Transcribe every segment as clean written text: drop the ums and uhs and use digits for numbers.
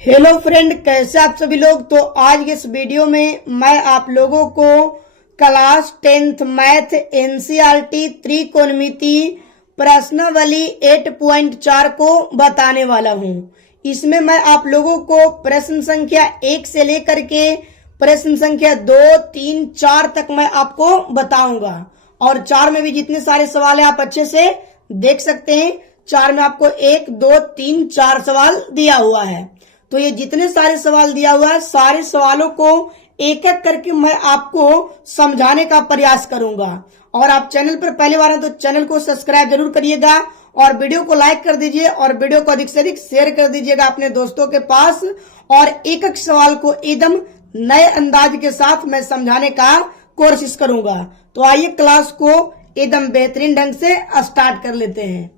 Hello friend, कैसे आप सभी लोग। तो आज के इस वीडियो में मैं आप लोगों को क्लास 10th मैथ एनसीईआरटी त्रिकोणमिति प्रश्नावली 8.4 को बताने वाला हूं। इसमें मैं आप लोगों को प्रश्न संख्या 1 से लेकर के प्रश्न संख्या 2, 3, 4 तक मैं आपको बताऊंगा। और 4 में भी जितने सारे सवाल है आप अच्छे से देख सकते हैं। 4 में आपको 1, 2, 3, 4 सवाल दिया हुआ है। तो ये जितने सारे सवाल दिया हुआ है, सारे सवालों को एक एक करके मैं आपको समझाने का प्रयास करूंगा। और आप चैनल पर पहली बार हैं तो चैनल को सब्सक्राइब जरूर करिएगा और वीडियो को लाइक कर दीजिए और वीडियो को अधिक से अधिक शेयर कर दीजिएगा अपने दोस्तों के पास। और एक एक सवाल को एकदम नए अंदाज के साथ मैं समझाने का कोशिश करूंगा। तो आइए क्लास को एकदम बेहतरीन ढंग से स्टार्ट कर लेते हैं।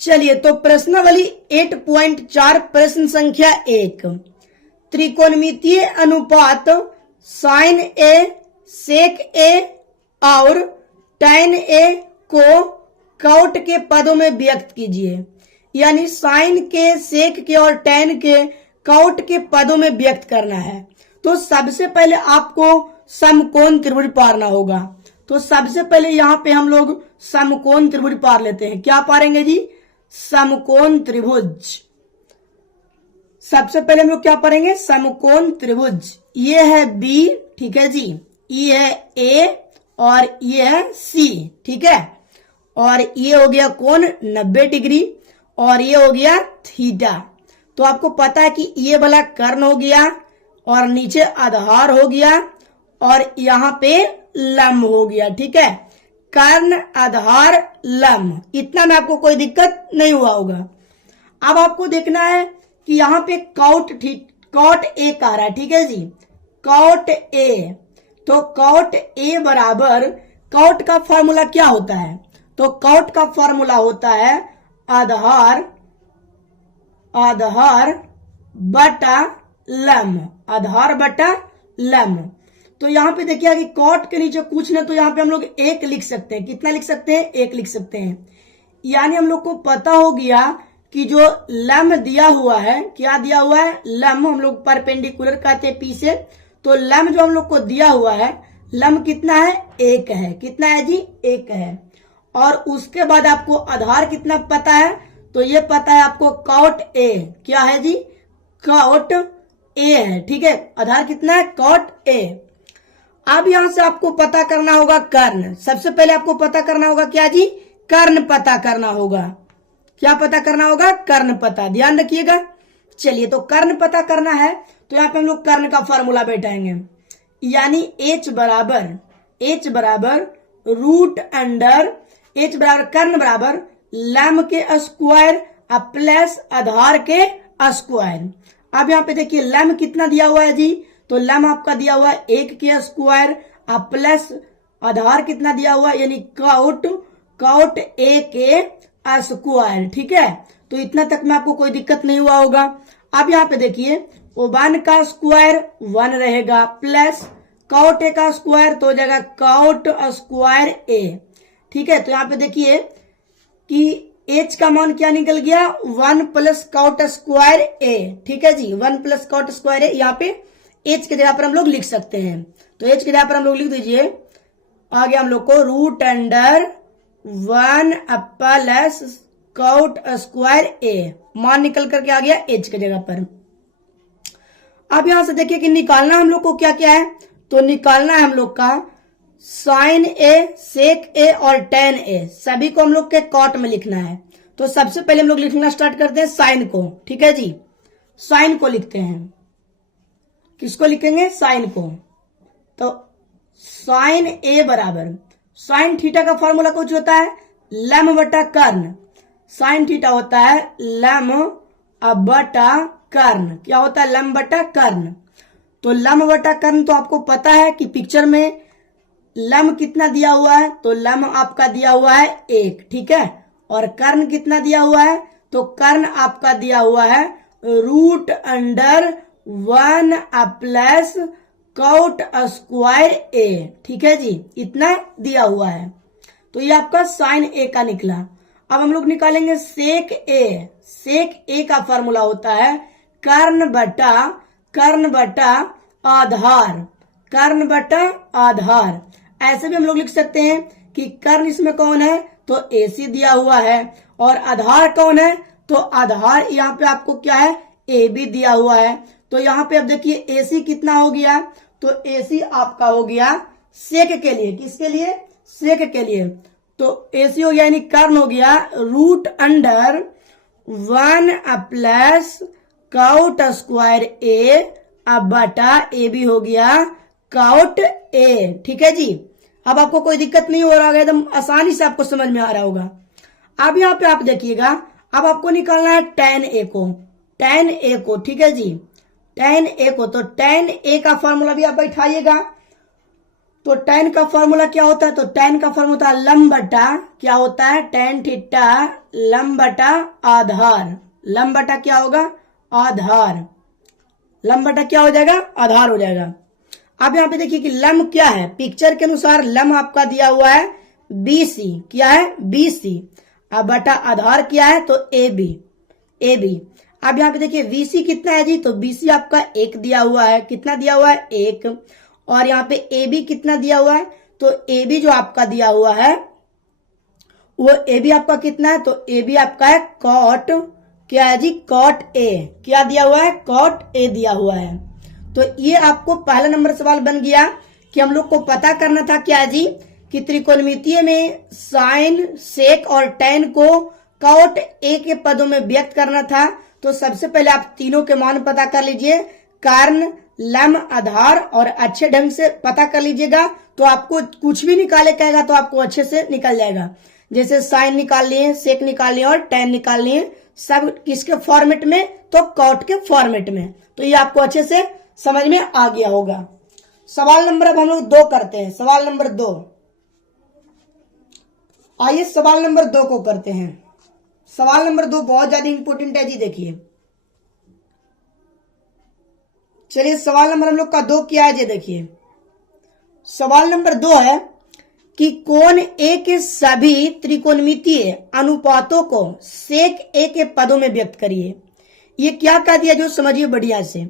चलिए, तो प्रश्नावली 8.4 प्रश्न संख्या 1, त्रिकोणमितीय अनुपात साइन ए, सेक ए और टैन ए को कॉट के पदों में व्यक्त कीजिए। यानी साइन के, सेक के और टैन के कॉट के पदों में व्यक्त करना है। तो सबसे पहले आपको समकोण त्रिभुज पारना होगा। तो सबसे पहले यहाँ पे हम लोग समकोण त्रिभुज पार लेते हैं। क्या पारेंगे जी? समकोण त्रिभुज। सबसे पहले हम लोग क्या पढ़ेंगे? समकोण त्रिभुज। ये है बी, ठीक है जी, ये है ए और ये है सी, ठीक है। और ये हो गया कोण 90 डिग्री और ये हो गया थीटा। तो आपको पता है कि ये वाला कर्ण हो गया और नीचे आधार हो गया और यहां पे लंब हो गया, ठीक है। कर्ण, आधार, लंब, इतना में आपको कोई दिक्कत नहीं हुआ होगा। अब आपको देखना है कि यहाँ पे कॉट ए आ रहा है, ठीक है जी, कॉट ए। तो कॉट ए बराबर, कॉट का फॉर्मूला क्या होता है? तो कॉट का फॉर्मूला होता है आधार बटा लंब, आधार बटा लंब। तो यहाँ पे देखिए कि कॉट के नीचे कुछ नहीं, तो यहाँ पे हम लोग 1 लिख सकते हैं। कितना लिख सकते हैं? 1 लिख सकते हैं। यानी हम लोग को पता हो गया कि जो लंब दिया हुआ है, क्या दिया हुआ है? लंब हम लोग परपेंडिकुलर कहते हैं पी से। तो लंब जो हम लोग को दिया हुआ है, लंब कितना है? 1 है। कितना है जी? 1 है। और उसके बाद आपको आधार कितना पता है? तो ये पता है आपको कॉट ए। क्या है जी? कॉट ए है, ठीक है। आधार कितना है? Cot A. अब यहां से आपको पता करना होगा कर्ण। सबसे पहले आपको पता करना होगा क्या जी? कर्ण पता करना होगा। क्या पता करना होगा? कर्ण पता। ध्यान रखिएगा। चलिए, तो कर्ण पता करना है तो यहाँ पे हम लोग कर्ण का फॉर्मूला बैठाएंगे। यानी h बराबर रूट अंडर, h बराबर कर्ण बराबर लंब के स्क्वायर प्लस आधार के स्क्वायर। अब यहाँ पे देखिए लंब कितना दिया हुआ है जी? तो लंब आपका दिया हुआ है 1 के स्क्वायर प्लस आधार कितना दिया हुआ है, यानी कॉट ए के स्क्वायर, ठीक है। तो इतना तक में आपको कोई दिक्कत नहीं हुआ होगा। अब यहाँ पे देखिए 1 का स्क्वायर 1 रहेगा प्लस कॉट ए का स्क्वायर तो हो जाएगा कॉट स्क्वायर ए, ठीक है। तो यहाँ पे देखिए कि h का मान क्या निकल गया? 1 प्लस कॉट स्क्वायर ए, ठीक है जी, 1 प्लस कॉट स्क्वायर ए। यहाँ पे h के जगह पर हम लोग लिख सकते हैं। तो h की जगह पर हम लोग लिख दीजिए, आगे हम लोग को root under 1 plus cot square A, मान निकल करके आ गया h की जगह पर। अब यहां से देखिए कि निकालना हम लोग को क्या क्या है? तो निकालना है हम लोग का साइन ए, सेक ए और टैन ए, सभी को हम लोग के कॉट में लिखना है। तो सबसे पहले हम लोग लिखना स्टार्ट करते हैं साइन को, ठीक है जी। साइन को लिखते हैं। किसको लिखेंगे? साइन को। तो साइन ए बराबर, साइन थीटा का फॉर्मूला कुछ होता है लंब बटा कर्ण। साइन थीटा होता है लंब बटा कर्ण। क्या होता है? लंब बटा कर्ण। तो लंब बटा कर्ण, तो आपको पता है कि पिक्चर में लंब कितना दिया हुआ है? तो लंब आपका दिया हुआ है 1, ठीक है। और कर्ण कितना दिया हुआ है? तो कर्ण आपका दिया हुआ है root under 1 plus cot square A, ठीक है जी, इतना दिया हुआ है। तो ये आपका साइन ए का निकला। अब हम लोग निकालेंगे सेक ए। सेक ए का फॉर्मूला होता है कर्ण बटा आधार, कर्ण बटा आधार। ऐसे भी हम लोग लिख सकते हैं कि कर्ण इसमें कौन है, तो AC दिया हुआ है, और आधार कौन है, तो आधार यहाँ पे आपको क्या है, AB दिया हुआ है। तो यहाँ पे अब देखिए AC कितना हो गया, तो AC आपका हो गया सेक के लिए, किसके लिए, सेक के लिए। तो AC हो गया यानी कर्ण हो गया root under 1 plus cot square A अब बटा AB हो गया काउट ए। ठीक है जी, अब आपको कोई दिक्कत नहीं हो रहा होगा, एकदम आसानी से आपको समझ में आ रहा होगा। अब यहाँ पे आप देखिएगा, अब आपको निकालना है tan A को, tan A को, ठीक है जी, tan A को। तो tan A का फॉर्मूला भी आप बैठाइएगा। तो tan का फॉर्मूला क्या होता है, तो tan का फॉर्मूला होता है लंब बटा, क्या होता है, tan थीटा लंब बटा आधार। लंब बटा क्या होगा, आधार। लंब बटा क्या हो जाएगा, आधार हो जाएगा। अब यहाँ पे देखिए कि लंब क्या है, पिक्चर के अनुसार लंब आपका दिया हुआ है BC, क्या है, BC। अब बटा आधार क्या है, तो AB। अब यहाँ पे देखिए VC कितना है जी, तो BC आपका 1 दिया हुआ है, कितना दिया हुआ है, 1। और यहाँ पे AB कितना दिया हुआ है, तो AB जो आपका दिया हुआ है वो AB आपका कितना है, तो AB आपका है कॉट, क्या है जी, कॉट A। क्या दिया हुआ है, कॉट A दिया हुआ है। तो ये आपको पहला नंबर सवाल बन गया कि हम लोग को पता करना था क्या है जी, कि त्रिकोणमितीय में साइन, सेक और टैन को कॉट A के पदों में व्यक्त करना था। तो सबसे पहले आप तीनों के मान पता कर लीजिए, कर्ण, लंब, आधार, और अच्छे ढंग से पता कर लीजिएगा। तो आपको कुछ भी निकाले कहेगा तो आपको अच्छे से निकल जाएगा। जैसे साइन निकाल लिए, सेक निकाल लिए और टैन निकाल लिए, सब किसके फॉर्मेट में, तो कॉट के फॉर्मेट में। तो ये आपको अच्छे से समझ में आ गया होगा। सवाल नंबर अब हम लोग 2 करते हैं, सवाल नंबर 2। आइए सवाल नंबर 2 को करते हैं। सवाल नंबर 2 बहुत ज्यादा इंपॉर्टेंट है जी, देखिए। चलिए सवाल नंबर हम लोग का 2 क्या है जी, देखिए। सवाल नंबर 2 है कि कोण A के सभी त्रिकोणमितीय अनुपातों को सेक A के पदों में व्यक्त करिए। ये क्या कह दिया जो समझिए बढ़िया से,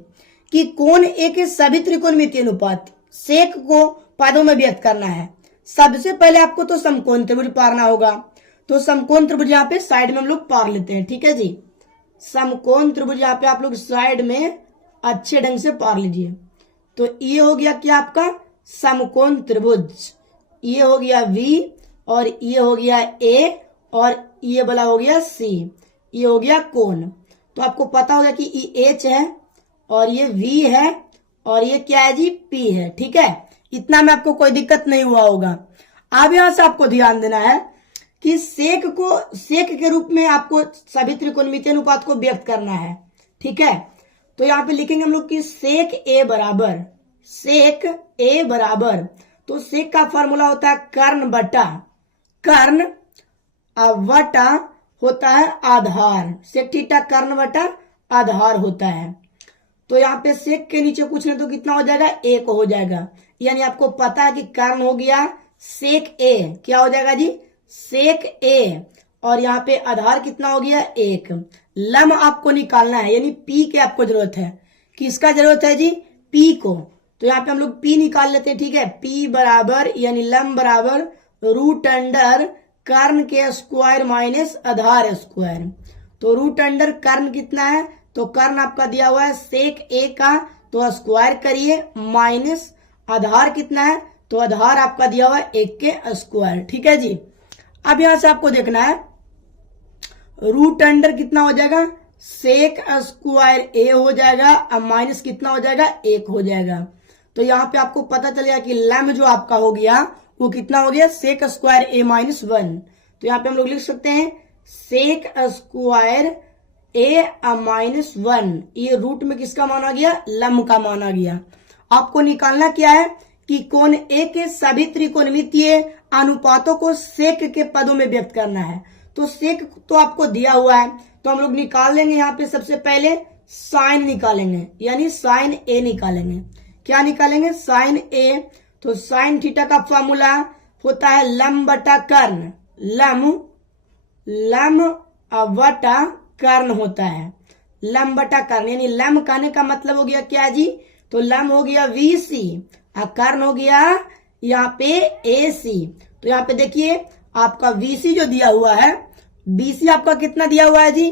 कि कोण A के सभी त्रिकोणमितीय अनुपात सेक को पदों में व्यक्त करना है। सबसे पहले आपको तो समकोण त्रिभुज पारना होगा। तो समकोण त्रिभुज यहाँ पे साइड में हम लोग पार लेते हैं, ठीक है जी। समकोण त्रिभुज यहाँ पे आप लोग साइड में अच्छे ढंग से पार लीजिए। तो ये हो गया क्या आपका समकोण त्रिभुज, ये हो गया V, और ये हो गया A, और ये वाला हो गया C, ये हो गया कोण। तो आपको पता होगा कि ये H है और ये V है और ये क्या है जी, P है, ठीक है। इतना में आपको कोई दिक्कत नहीं हुआ होगा। अब यहां से आपको ध्यान देना है कि सेक के रूप में आपको सभी त्रिकोणमितीय अनुपात को व्यक्त करना है, ठीक है। तो यहाँ पे लिखेंगे हम लोग कि सेक A बराबर, तो सेक का फॉर्मूला होता है कर्ण बटा होता है आधार, सेक थीटा कर्ण बटा आधार होता है। तो यहाँ पे सेक के नीचे कुछ नहीं तो कितना हो जाएगा, 1 हो जाएगा। यानी आपको पता है कि कर्ण हो गया सेक A, क्या हो जाएगा जी, सेक A, और यहाँ पे आधार कितना हो गया, 1। लंब आपको निकालना है, यानी P के आपको जरूरत है। किसका जरूरत है जी, P को। तो यहाँ पे हम लोग P निकाल लेते हैं, ठीक है। P बराबर यानी लंब बराबर रूट अंडर कर्ण के स्क्वायर माइनस आधार स्क्वायर। तो रूट अंडर कर्ण कितना है, तो कर्ण आपका दिया हुआ है सेक A का, तो स्क्वायर करिए, माइनस आधार कितना है, तो आधार आपका दिया हुआ है 1 के स्क्वायर, ठीक है जी। अब यहां से आपको देखना है रूट अंडर कितना हो जाएगा, सेक स्क्वायर A हो जाएगा, अब माइनस कितना हो जाएगा, 1 हो जाएगा। तो यहाँ पे आपको पता चलेगा कि लंब जो आपका हो गया वो कितना हो गया, सेक स्क्वायर A माइनस 1। तो यहाँ पे हम लोग लिख सकते हैं सेक स्क्वायर A माइनस 1, ये रूट में किसका मान आ गया, लंब का मान आ गया। आपको निकालना क्या है कि कोण A के सभी त्रिकोणमितीय अनुपातों को सेक के पदों में व्यक्त करना है। तो सेक तो आपको दिया हुआ है, तो हम लोग निकाल लेंगे। यहाँ पे सबसे पहले साइन निकालेंगे, यानी साइन A निकालेंगे। क्या निकालेंगे, साइन A। तो साइन थीटा का फॉर्मूला होता है लंब बटा कर्ण, लंब लम बटा कर्ण होता है। लम बटा कर्ण, यानी लम कहने का मतलब हो गया क्या जी, तो लम हो गया VC और कर्ण हो गया यहाँ पे AC। तो यहाँ पे देखिए आपका VC जो दिया हुआ है, BC आपका कितना दिया हुआ है जी,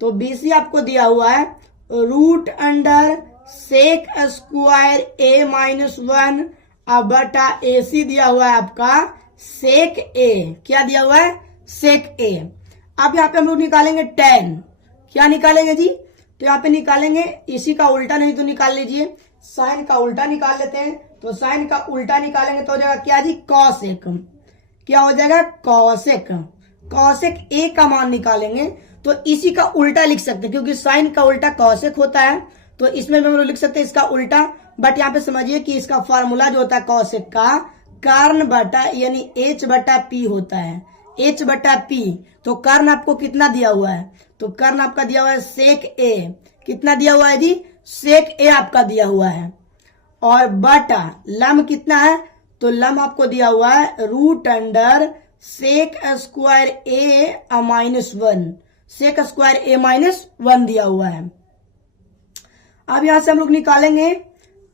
तो BC आपको दिया हुआ है root under sec square A-1 अब बटा AC दिया हुआ है आपका सेक A। क्या दिया हुआ है, सेक A। अब यहाँ पे हम लोग निकालेंगे tan। क्या निकालेंगे जी, तो यहाँ पे निकालेंगे इसी का उल्टा, नहीं तो निकाल लीजिए साइन का उल्टा निकाल लेते हैं। तो साइन का उल्टा निकालेंगे तो हो जाएगा क्या जी, कॉसेक। क्या हो जाएगा, कॉसेक। कॉसेक A का मान निकालेंगे तो इसी का उल्टा लिख सकते हैं, क्योंकि साइन का उल्टा कॉसेक होता है, तो इसमें हम लोग लिख सकते हैं इसका उल्टा। बट यहाँ पे समझिए कि इसका फॉर्मूला जो होता है कॉसेक का, कर्ण बटा यानी H बटा P होता है, H बटा P। तो कर्ण आपको कितना दिया हुआ है, तो कर्ण आपका दिया हुआ है सेक A। कितना दिया हुआ है जी, सेक A आपका दिया हुआ है। और बटा लम कितना है, तो लम आपको दिया हुआ है root under sec square A-1, sec square A-1 दिया हुआ है। अब यहां से हम लोग निकालेंगे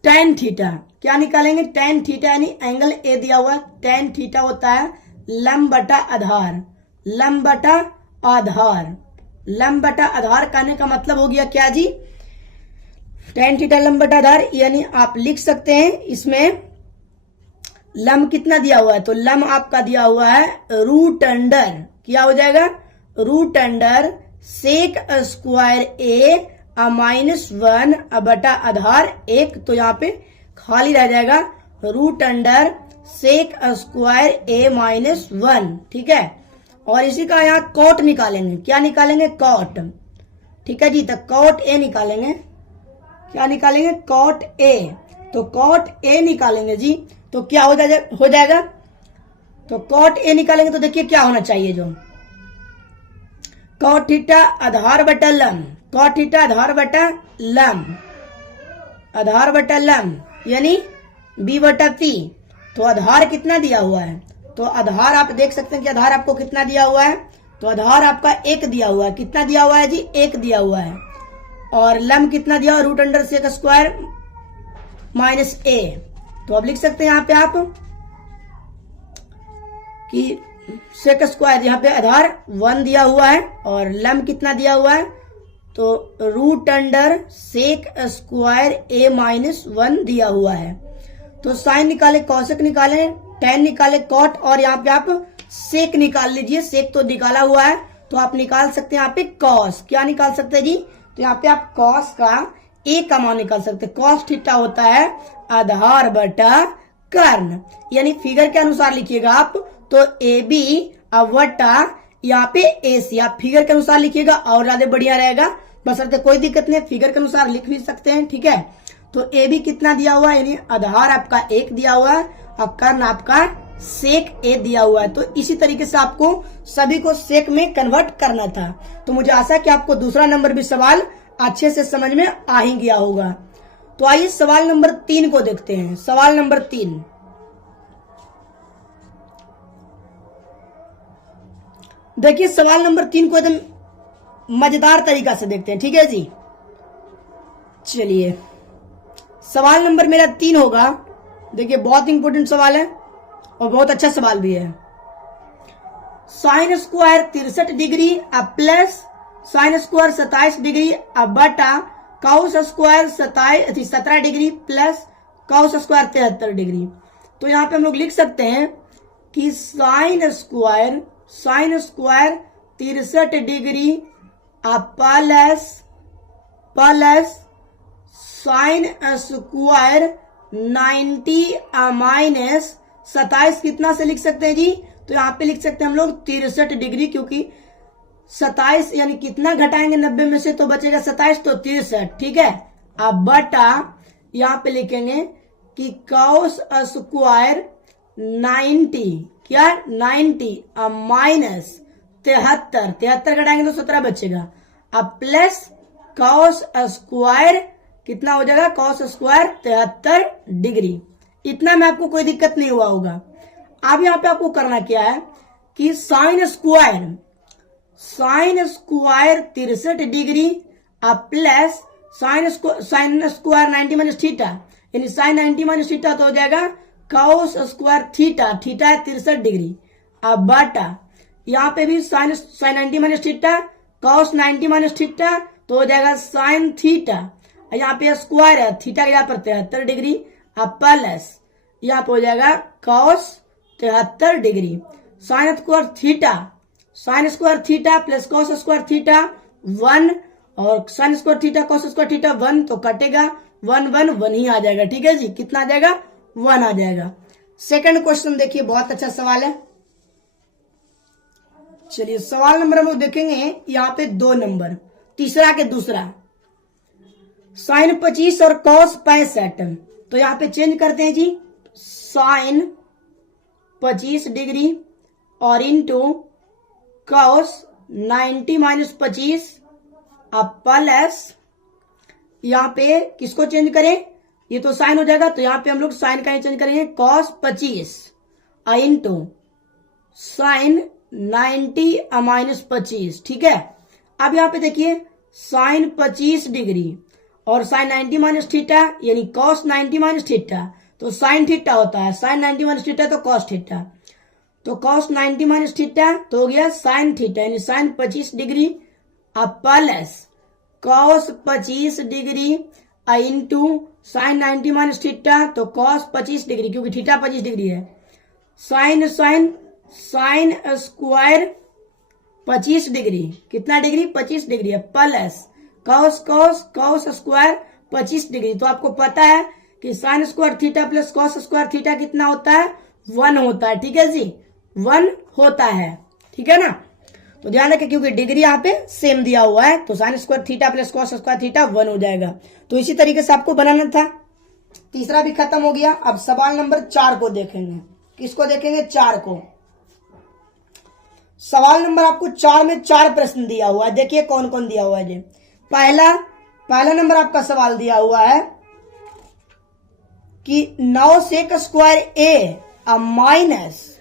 tan थीटा। क्या निकालेंगे, tan थीटा, यानी एंगल A दिया हुआ है। tan थीटा होता है लम बटा आधार, लम बटा आधार। लम बटा आधार कहने का मतलब हो गया क्या जी, tan थीटा लम बटा आधार, यानी आप लिख सकते हैं इसमें लम कितना दिया हुआ है, तो लम आपका दिया हुआ है रूट अंडर, क्या हो जाएगा, root under sec square A-1 बटा आधार 1। तो यहाँ पे खाली रह जाएगा root under sec square A-1, ठीक है। और इसी का यहाँ कॉट निकालेंगे। क्या निकालेंगे, कॉट, ठीक है जी। तो कॉट A निकालेंगे। क्या निकालेंगे, कॉट A। तो कॉट A निकालेंगे जी, तो क्या हो जाएगा, तो कॉट A निकालेंगे तो देखिए क्या होना चाहिए, जो कॉट थीटा आधार बटा लम, कॉट थीटा आधार बटा लम, आधार बटा लम यानी B बटा P। तो आधार कितना दिया हुआ है, तो आधार आप देख सकते हैं कि आधार आपको कितना दिया हुआ है, तो आधार आपका 1 दिया हुआ है। कितना दिया हुआ है जी, 1 दिया हुआ है। और लम कितना दिया हुआ, root under sec square -A। तो अब लिख सकते हैं यहाँ पे आप कि सेक स्क्वायर, यहाँ पे आधार 1 दिया हुआ है और लम कितना दिया हुआ है, तो root under sec square A-1 दिया हुआ है। तो साइन निकाले, कॉसेक निकाले, tan निकाले, कॉट, और यहाँ पे आप सेक निकाल लीजिए। सेक तो निकाला हुआ है, तो आप निकाल सकते हैं यहाँ पे कॉस। क्या निकाल सकते हैं जी, तो यहाँ पे आप कॉस का A का मान निकाल सकते हैं। कॉस थीटा होता है आधार बटा कर्ण, यानी फिगर के अनुसार लिखिएगा आप, तो AB वटा यहाँ पे AC, आप फिगर के अनुसार लिखिएगा और ज्यादा बढ़िया रहेगा। बशर्ते कोई दिक्कत नहीं, फिगर के अनुसार लिख भी सकते हैं, ठीक है। तो AB कितना दिया हुआ है, यानी आधार आपका 1 दिया हुआ है और कर्ण आपका सेक A दिया हुआ है। तो इसी तरीके से आपको सभी को सेक में कन्वर्ट करना था। तो मुझे आशा है कि आपको दूसरा नंबर भी सवाल अच्छे से समझ में आ ही गया होगा। तो आइए सवाल नंबर 3 को देखते हैं। सवाल नंबर 3, देखिए सवाल नंबर 3 को एकदम मजेदार तरीका से देखते हैं, ठीक है जी। चलिए सवाल नंबर मेरा 3 होगा। देखिए बहुत इंपॉर्टेंट सवाल है और बहुत अच्छा सवाल भी है। Sine square 63 degree plus sine square 27 degree बटा cos square 17 degree plus cos square 73 degree. तो यहाँ पे हम लोग लिख सकते हैं कि sine square 63 degree plus sine square 90 minus 27 कितना से लिख सकते हैं जी, तो यहाँ पे लिख सकते हैं हम लोग 63 डिग्री, क्योंकि 27 यानी कितना घटाएंगे 90 में से, तो बचेगा 27, तो 63, ठीक है। अब बटा यहाँ पे लिखेंगे कि कॉस स्क्वायर 90, क्या 90 माइनस 73 घटाएंगे तो 17 बचेगा। अब प्लस कॉस स्क्वायर कितना हो जाएगा, कॉस स्क्वायर 73 डिग्री। इतना में आपको कोई दिक्कत नहीं हुआ होगा। अब यहाँ पे आपको करना क्या है कि sine sine square 63 degree plus sine square 90 minus theta, यानी साइन 90 माइनस थीटा तो हो जाएगा कॉस स्क्वायर थीटा, थीटा है 63 डिग्री, अब बटा यहाँ पे भी sine 90 minus theta, cos 90 minus theta तो हो जाएगा साइन थीटा, यहाँ पे स्क्वायर है, थीटा का यहाँ पर 73 डिग्री, अब प्लस यहाँ पे हो जाएगा cos 73 degree, sine square theta plus cos square theta 1, और sine square theta cos square theta 1, तो कटेगा 1 1 1 ही आ जाएगा। ठीक है जी, कितना आ जाएगा 1 आ जाएगा। सेकंड क्वेश्चन देखिए, बहुत अच्छा सवाल है। चलिए सवाल नंबर हम लोग देखेंगे यहाँ पे 2 नंबर, तीसरा के दूसरा, साइन 25 और कॉस 65, तो यहाँ पे चेंज करते हैं जी, साइन 25 डिग्री और इंटू कॉस 90 माइनस 25 अब प्लस यहाँ पे किसको चेंज करें, ये तो साइन हो जाएगा, तो यहाँ पे हम लोग साइन का ही चेंज करेंगे, कॉस 25 इंटू साइन 90 माइनस 25। ठीक है, अब यहाँ पे देखिए साइन 25 डिग्री और साइन 90 माइनस थीटा, यानी कॉस 90 माइनस थीटा, तो साइन थीटा होता है, साइन 90 माइनस थीटा तो कॉस थीटा, तो कॉस 90 माइनस थीटा तो हो गया साइन थीटा, यानी साइन 25 डिग्री अब plus cos 25 degree into sine 90 minus theta, तो कॉस 25 डिग्री, क्योंकि थीटा 25 डिग्री है, साइन स्क्वायर 25 डिग्री, कितना डिग्री 25 डिग्री है, प्लस कॉस स्क्वायर 25 डिग्री, तो आपको पता है कि sine square theta plus cos square theta कितना होता है 1 होता है। ठीक है जी, 1 होता है। ठीक है ना, तो ध्यान रखें क्योंकि डिग्री यहाँ पे सेम दिया हुआ है, तो sine square theta plus cos square theta 1 हो जाएगा। तो इसी तरीके से आपको बनाना था। तीसरा भी खत्म हो गया। अब सवाल नंबर 4 को देखेंगे। किसको देखेंगे? 4 को। सवाल नंबर आपको 4 में 4 प्रश्न दिया हुआ है। देखिए कौन कौन दिया हुआ है जी। पहला नंबर आपका सवाल दिया हुआ है कि 9 सेक स्क्वायर ए माइनस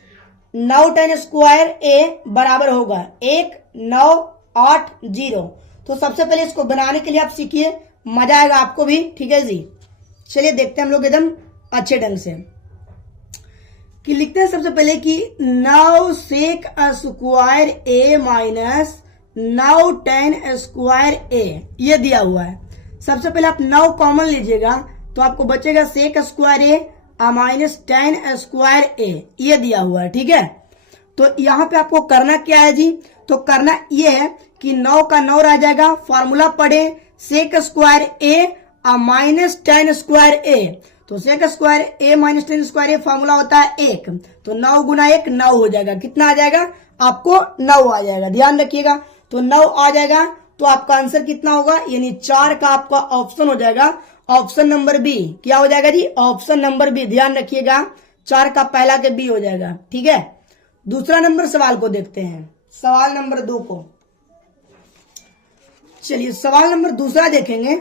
9 tan स्क्वायर ए बराबर होगा 1980। तो सबसे पहले इसको बनाने के लिए आप सीखिए, मजा आएगा आपको भी। ठीक है जी, चलिए देखते हैं हम लोग एकदम अच्छे ढंग से कि लिखते हैं सबसे पहले कि 9 सेक स्क्वायर ए माइनस 9 tan स्क्वायर ए, ये दिया हुआ है। सबसे पहले आप 9 कॉमन लीजिएगा तो आपको बचेगा सेक स्क्वायर ए माइनस tan स्क्वायर ए, ये दिया हुआ है। ठीक है, तो यहाँ पे आपको करना क्या है जी? तो करना ये है कि 9 का 9 रह जाएगा, फॉर्मूला पढ़े सेक स्क्वायर ए माइनस tan स्क्वायर ए। तो sec square A minus tan square a formula होता है 1, तो 9 गुना 1 9 हो जाएगा। कितना आ जाएगा? आपको 9 आ जाएगा, ध्यान रखिएगा। तो 9 आ जाएगा तो आपका आंसर कितना होगा? यानी 4 का आपका ऑप्शन हो जाएगा, ऑप्शन नंबर बी। क्या हो जाएगा जी? ऑप्शन नंबर बी, ध्यान रखिएगा। 4 का पहला के बी हो जाएगा। ठीक है, दूसरा नंबर सवाल को देखते हैं, सवाल नंबर 2 को। चलिए सवाल नंबर दूसरा देखेंगे।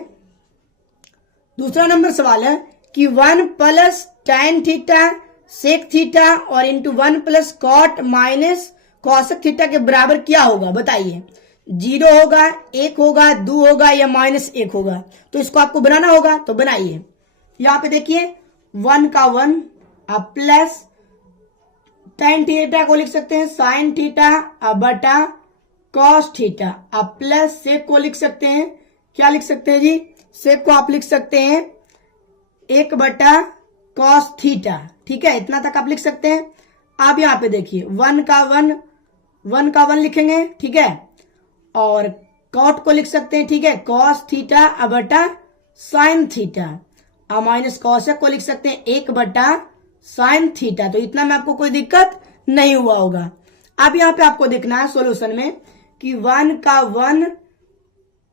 दूसरा नंबर सवाल है कि 1 plus tan theta sec theta और into 1 plus cot minus cosec theta के बराबर क्या होगा? बताइए। 0 होगा, 1 होगा, 2 होगा या माइनस 1 होगा? तो इसको आपको बनाना होगा, तो बनाइए। यहां पे देखिए 1 का 1 अब प्लस tan थीटा को लिख सकते हैं साइन थीटा अब बटा कॉस थीटा अब प्लस सेक को लिख सकते हैं, क्या लिख सकते हैं जी? सेक को आप लिख सकते हैं 1 बटा कॉस थीटा। ठीक है, इतना तक आप लिख सकते हैं। अब यहाँ पे देखिए 1 का 1 लिखेंगे। ठीक है, और कॉट को लिख सकते हैं। ठीक है, कॉस थीटा अब बटा साइन थीटा अब माइनस कॉसेक को लिख सकते हैं 1 बटा साइन थीटा। तो इतना में आपको कोई दिक्कत नहीं हुआ होगा। अब यहाँ पे आपको देखना है सॉल्यूशन में कि 1 का 1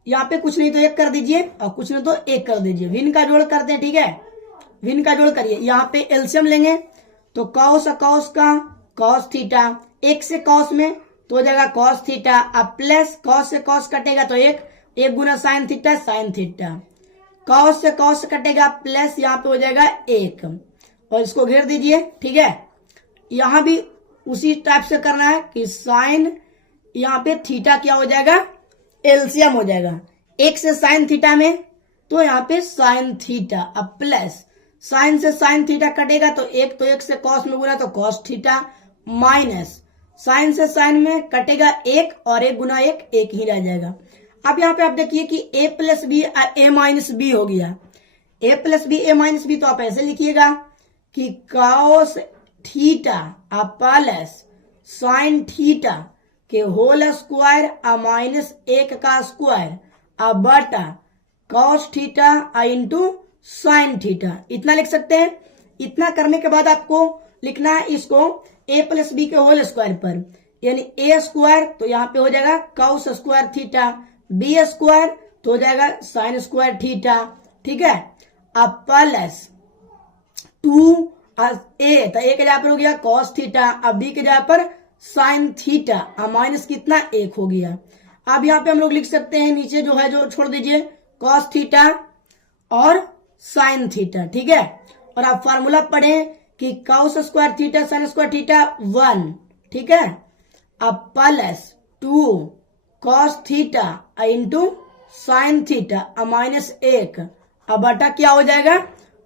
यहाँ पे कुछ नहीं तो 1 कर दीजिए और कुछ नहीं तो 1 कर दीजिए, विन का जोड़ करते हैं। ठीक है, विन का जोड़ करिए। यहाँ पे एलसीएम लेंगे तो कॉस का कॉस थीटा, 1 से कॉस में तो हो जाएगा कॉस थीटा अब प्लस कॉस से कॉस कटेगा तो 1 गुना साइन थीटा, कॉस से कॉस कटेगा प्लस यहाँ पे हो जाएगा 1 और इसको घेर दीजिए। ठीक है, यहां भी उसी टाइप से करना है कि साइन यहाँ पे थीटा क्या हो जाएगा, एलसीएम हो जाएगा। एक से साइन थीटा में तो यहाँ पे साइन थीटा, अब प्लस साइन से साइन थीटा कटेगा तो एक से कॉस में गुना तो कॉस थीटा, माइनस साइन से साइन में कटेगा एक और एक गुना एक ही रह जाएगा। अब यहाँ पे आप देखिए कि a plus B A minus B हो गया, a plus B A minus B, तो आप ऐसे लिखिएगा कि cos theta plus sine theta के होल स्क्वायर माइनस एक का स्क्वायर बटा cos theta into sine theta, इतना लिख सकते हैं। इतना करने के बाद आपको लिखना है इसको a प्लस बी के होल स्क्वायर पर, यानी a स्क्वायर तो यहाँ पे हो जाएगा cos square theta, B square तो हो जाएगा साइन स्क्वायर थीटा, ठीक है। अब प्लस 2a, तो a के जगह पर हो गया कॉस थीटा, अब b के जगह पर साइन थीटा, माइनस कितना 1 हो गया। अब यहाँ पे हम लोग लिख सकते हैं नीचे जो है जो छोड़ दीजिए कॉस थीटा और साइन थीटा, ठीक है। और आप फार्मूला पढ़ें कि cos square theta sine square theta 1, ठीक है। अब plus 2 cos theta into sine theta minus 1, अब बटा क्या हो जाएगा,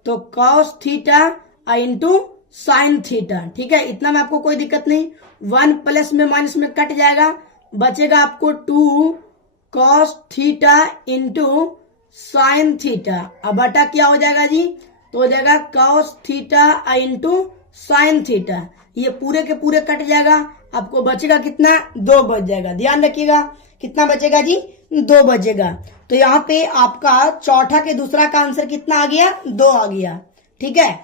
तो cos theta into sine theta, ठीक है। इतना में आपको कोई दिक्कत नहीं, 1 प्लस में माइनस में कट जाएगा, बचेगा आपको 2 cos theta into sine theta, अब बटा क्या हो जाएगा जी, तो हो जाएगा cos theta into sine theta, ये पूरे के पूरे कट जाएगा, आपको बचेगा कितना, 2 बच जाएगा। ध्यान रखिएगा कितना बचेगा जी, 2 बचेगा। तो यहाँ पे आपका चौथा के दूसरा का आंसर कितना आ गया, 2 आ गया, ठीक है।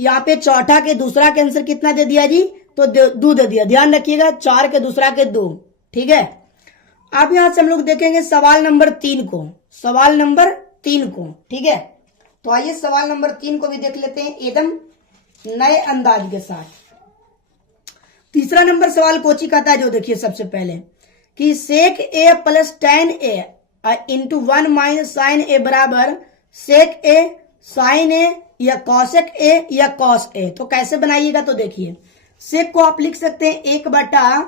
यहाँ पे चौथा के दूसरा के आंसर कितना दे दिया जी, तो 2 दे दिया। ध्यान रखिएगा 4 के दूसरा के 2, ठीक है। अब यहां से हम लोग देखेंगे सवाल नंबर 3 को, सवाल नंबर 3 को, ठीक है। तो आइए सवाल नंबर 3 को भी देख लेते हैं एकदम नए अंदाज के साथ। तीसरा नंबर सवाल कोची कहता है, जो देखिए सबसे पहले कि सेक ए प्लस टेन ए इंटू 1 माइनस साइन ए बराबर सेक ए साइन ए या कॉसेक ए या कॉस ए, तो कैसे बनाइएगा, तो देखिए सेक को आप लिख सकते हैं 1 बटा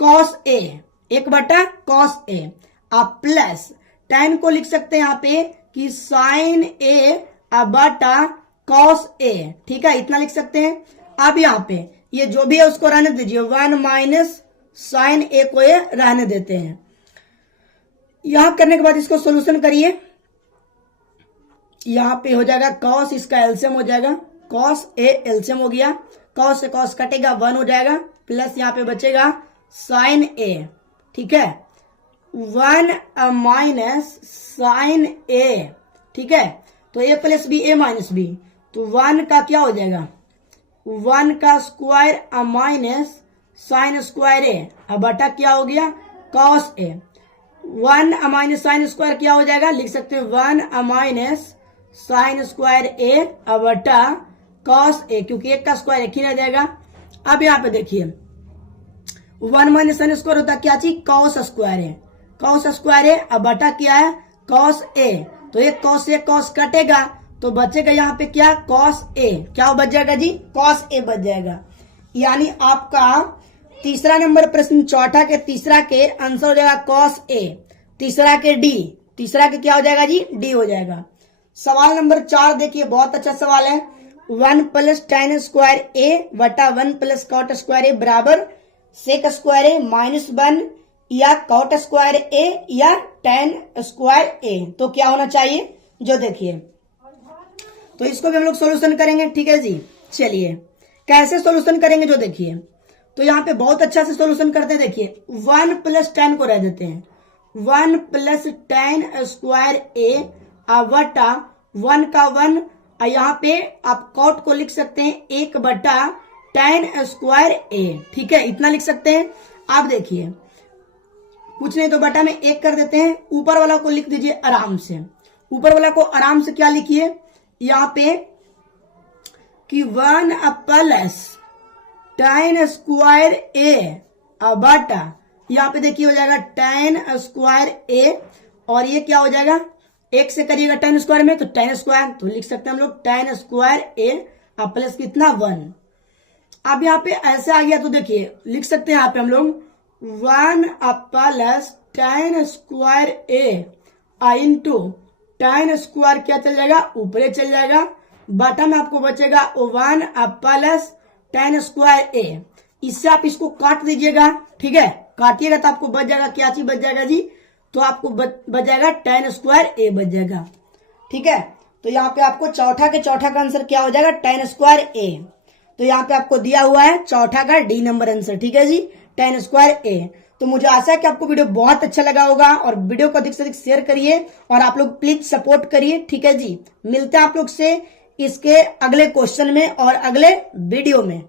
कॉस ए, 1 बटा कॉस ए, आप प्लस टेन को लिख सकते हैं यहाँ पे कि साइन ए बटा कॉस ए, ठीक है, इतना लिख सकते हैं। अब यहाँ पे ये जो भी है उसको रहने दीजिए, 1 माइनस साइन ए को ये रहने देते हैं। यहां करने के बाद इसको सोल्यूशन करिए, यहां पे हो जाएगा कॉस, इसका एलसीएम हो जाएगा, कॉस ए एलसीएम हो गया, कॉस से कॉस कटेगा 1 हो जाएगा, प्लस यहाँ पे बचेगा साइन ए, ठीक है, 1 माइनस साइन ए, ठीक है। तो ए plus B A minus B, तो 1 का क्या हो जाएगा, 1 का square minus sine square A, अब बटा क्या हो गया cos A, 1 minus sine square क्या हो जाएगा, लिख सकते हैं 1 माइनस साइन स्क्वायर ए अब बटा कॉस ए, क्योंकि एक का स्क्वायर एक ही रह जाएगा। अब यहाँ पे देखिए 1 माइनस साइन स्क्वायर होता है क्या चीज, कॉस स्क्वायर है, कॉस स्क्वायर है, अब बटा क्या है कॉस ए, तो एक कॉस से कॉस कटेगा तो बचेगा यहाँ पे क्या कॉस ए, क्या बच जाएगा जी, कॉस ए बच जाएगा। यानी आपका तीसरा नंबर प्रश्न चौथा के तीसरा के आंसर हो जाएगा कॉस ए, तीसरा के डी, तीसरा के क्या हो जाएगा जी, डी हो जाएगा। सवाल नंबर 4 देखिए, बहुत अच्छा सवाल है, 1 प्लस टेन स्क्वायर ए बटा 1 प्लस कॉट स्क्वायर ए बराबर सेक स्क्वायर ए माइनस 1 या कॉट स्क्वायर ए या टेन स्क्वायर ए, तो क्या होना चाहिए, जो देखिए तो इसको भी हम लोग सोल्यूशन करेंगे, ठीक है जी। चलिए कैसे सोल्यूशन करेंगे, जो देखिए तो यहाँ पे बहुत अच्छा से सोल्यूशन करते हैं। देखिए 1 प्लस 10 को रह देते हैं, 1 प्लस टेन स्क्वायर ए बटा 1 का 1, यहाँ पे आप कॉट को लिख सकते हैं 1 बटा टेन स्क्वायर ए, ठीक है, इतना लिख सकते हैं। आप देखिए कुछ नहीं तो बटा में 1 कर देते हैं, ऊपर वाला को लिख दीजिए आराम से, ऊपर वाला को आराम से क्या लिखिए यहाँ पे कि 1 प्लस टेन स्क्वायर ए बटा, यहाँ पे देखिए हो जाएगा टेन स्क्वायर ए, और ये क्या हो जाएगा, 1 से करिएगा टेन स्क्वायर में तो टेन स्क्वायर, तो लिख सकते हैं हम लोग टेन स्क्वायर ए प्लस कितना 1। अब यहाँ पे ऐसे आ गया तो देखिए लिख सकते हैं यहाँ पे हम लोग 1 plus tan square a into tan square क्या चल जाएगा, ऊपरे चल जाएगा, बटा में आपको बचेगा 1 प्लस tan स्क्वायर a। इससे आप इसको काट दीजिएगा, ठीक है, काटिएगा तो आपको बच जाएगा, क्या चीज बच जाएगा जी, तो आपको बच जाएगा tan स्क्वायर a बच जाएगा, ठीक है। तो यहाँ पे आपको चौथा के चौथा का आंसर क्या हो जाएगा, tan स्क्वायर a। तो यहाँ पे आपको दिया हुआ है चौथा का डी नंबर आंसर, ठीक है जी, tan स्क्वायर a। तो मुझे आशा है कि आपको वीडियो बहुत अच्छा लगा होगा, और वीडियो को अधिक से अधिक शेयर करिए, और आप लोग प्लीज सपोर्ट करिए, ठीक है जी। मिलते हैं आप लोग से इसके अगले क्वेश्चन में और अगले वीडियो में।